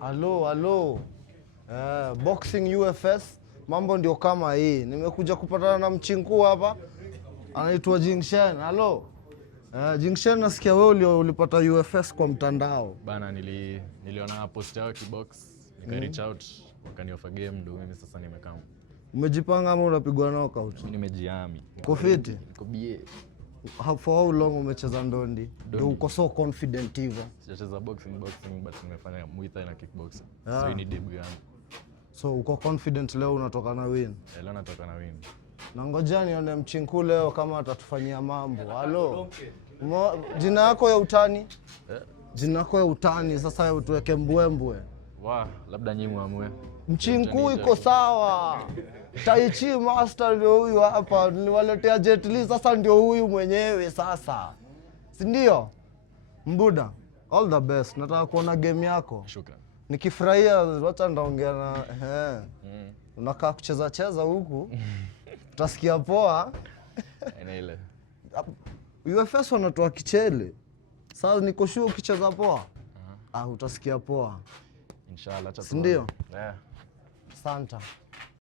Hello. Boxing UFS, mambo ndio kama hii. Nimekuja kupatana na mchinku hapa. Anaitwa Jingshen. Hello. Jingshen, nasikia wewe ulipata UFS kwa mtandao. Bana niliona post yao kibox, nika reach out, wakanioffer game, ndio mimi sasa nimekaa. Umejipanga ama unapigwa knockout? Mimi nimejihami. Uko fit? Niko bie. For how long umecheza ndondi? Ndio uko so confident hivyo? Sijacheza boxing but nimefanya Muay Thai na kickboxing. So hii ni debut yangu. So uko confident leo unatoka na win? Leo natoka na win. Na ngoja nione mchinku leo kama atatufanyia mambo. Halo. Jina yako ya utani? Jina yako ya utani sasa utuweke mbwembwe. Labda nyinyi muamue. Mchinku iko sawa. Tai Chi master ndio huyu hapa. Niliwaletea Jet Li, sasa ndio huyu mwenyewe sasa. Si ndio? Mbuda, all the best. Nataka kuona game yako. Shukrani. Nikifurahia wacha ndaongea na unakaa kucheza huku. Utasikia poa. Ile. UFS wanatoa kichele. Sasa niko sure ukicheza poa. Utasikia poa. Inshallah. Si ndio? Yeah. Asante.